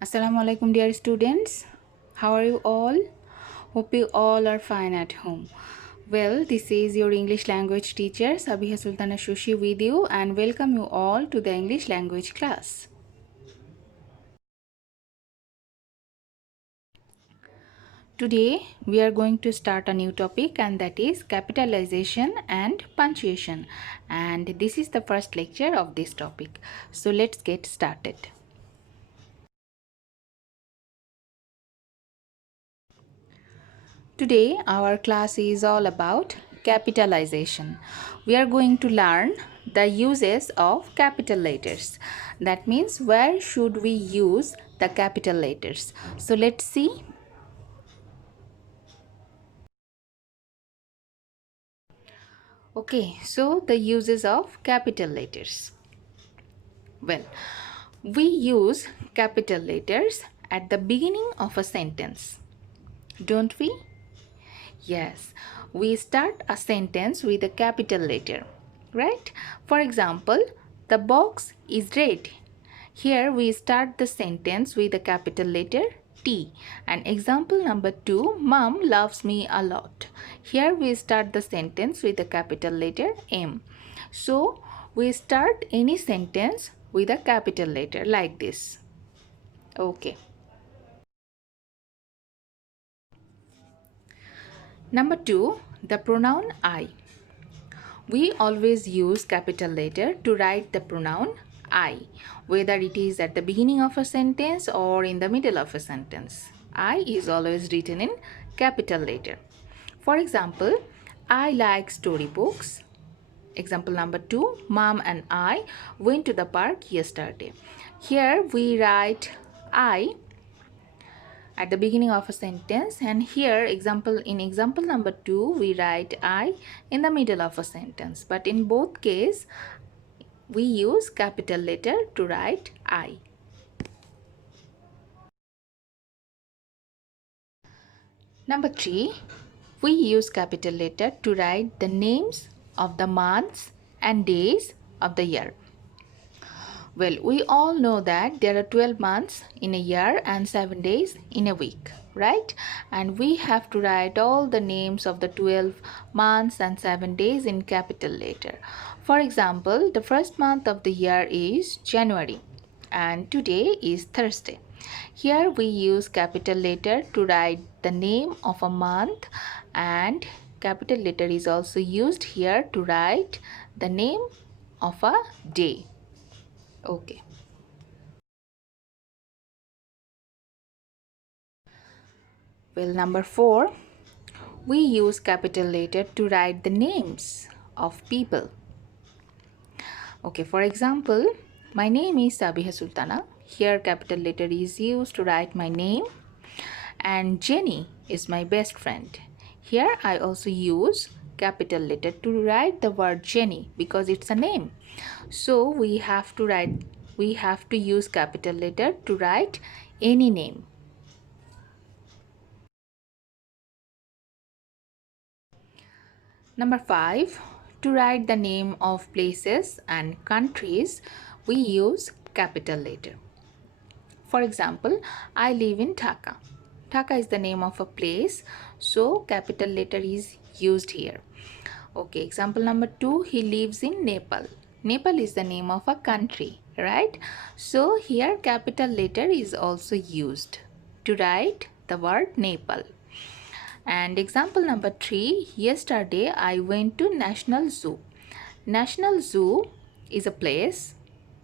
Assalamu alaikum dear students. How are you all? Hope you all are fine at home. Well, this is your English language teacher Sabiha Sultana Shoshi with you and welcome you all to the English language class. Today we are going to start a new topic and that is capitalization and punctuation, and this is the first lecture of this topic. So let's get started. Today our class is all about capitalization. We are going to learn the uses of capital letters. That means where should we use the capital letters. So let's see. Okay, so the uses of capital letters. Well, we use capital letters at the beginning of a sentence, don't we? Yes, we start a sentence with a capital letter, right? For example, the box is red. Here we start the sentence with a capital letter T. And example number 2, Mom loves me a lot. Here we start the sentence with a capital letter M. So we start any sentence with a capital letter like this. Okay. Number 2, the pronoun I. We always use capital letter to write the pronoun I, whether it is at the beginning of a sentence or in the middle of a sentence. I is always written in capital letter. For example, I like storybooks. Example number 2, Mom and I went to the park yesterday. Here we write I at the beginning of a sentence, and here example number 2 we write I in the middle of a sentence, but in both case we use capital letter to write I. Number 3, we use capital letter to write the names of the months and days of the year. Well, we all know that there are 12 months in a year and 7 days in a week, right? And we have to write all the names of the 12 months and 7 days in capital letter. For example, the first month of the year is January and today is Thursday. Here we use capital letter to write the name of a month, and capital letter is also used here to write the name of a day. Okay. Well, number 4, we use capital letter to write the names of people. Okay, for example, my name is Sabiha Sultana. Here capital letter is used to write my name, and Jenny is my best friend. Here I also use capital letter to write the word Jenny because it's a name. So we have to use capital letter to write any name. Number 5, to write the name of places and countries, we use capital letter. For example, I live in Dhaka. Dhaka is the name of a place, so capital letter is used here. Okay, example number 2, he lives in Nepal. Nepal is the name of a country, right? So here capital letter is also used to write the word Nepal. And example number 3, yesterday I went to National Zoo. National Zoo is a place.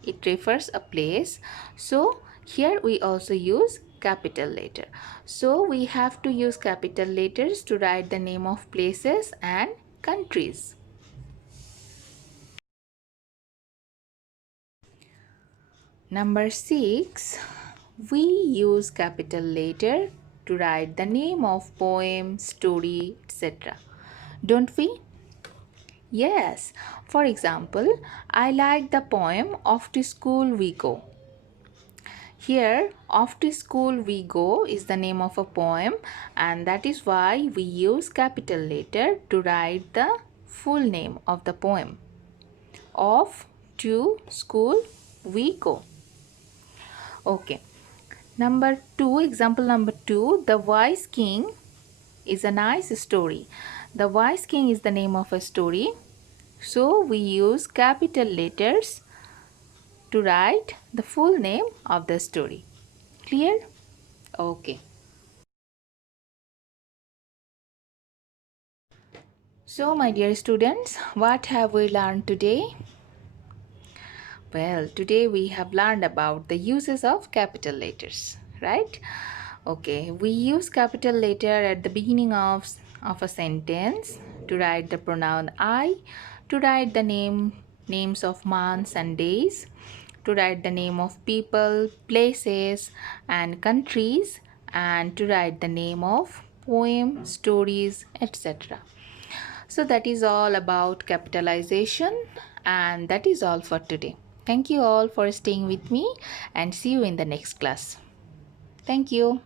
It refers a place. So here we also use capital letter. So we have to use capital letters to write the name of places and countries. Number 6, we use capital letter to write the name of poem, story, etc. Don't we? Yes. For example, I like the poem Off to School We Go. Here, Off to School We Go is the name of a poem, and that is why we use capital letter to write the full name of the poem. Off to School We Go. Okay. Number 2, example number 2, The Wise King is a nice story. The Wise King is the name of a story. So we use capital letters to write the full name of the story. Clear? Okay. So my dear students, what have we learned today? Well, today we have learned about the uses of capital letters, right? Okay, we use capital letter at the beginning of a sentence to write the pronoun I, to write the names of months and days, to write the name of people, places and countries, and to write the name of poem, stories, etc. So that is all about capitalization, and that is all for today. Thank you all for staying with me, and see you in the next class. Thank you.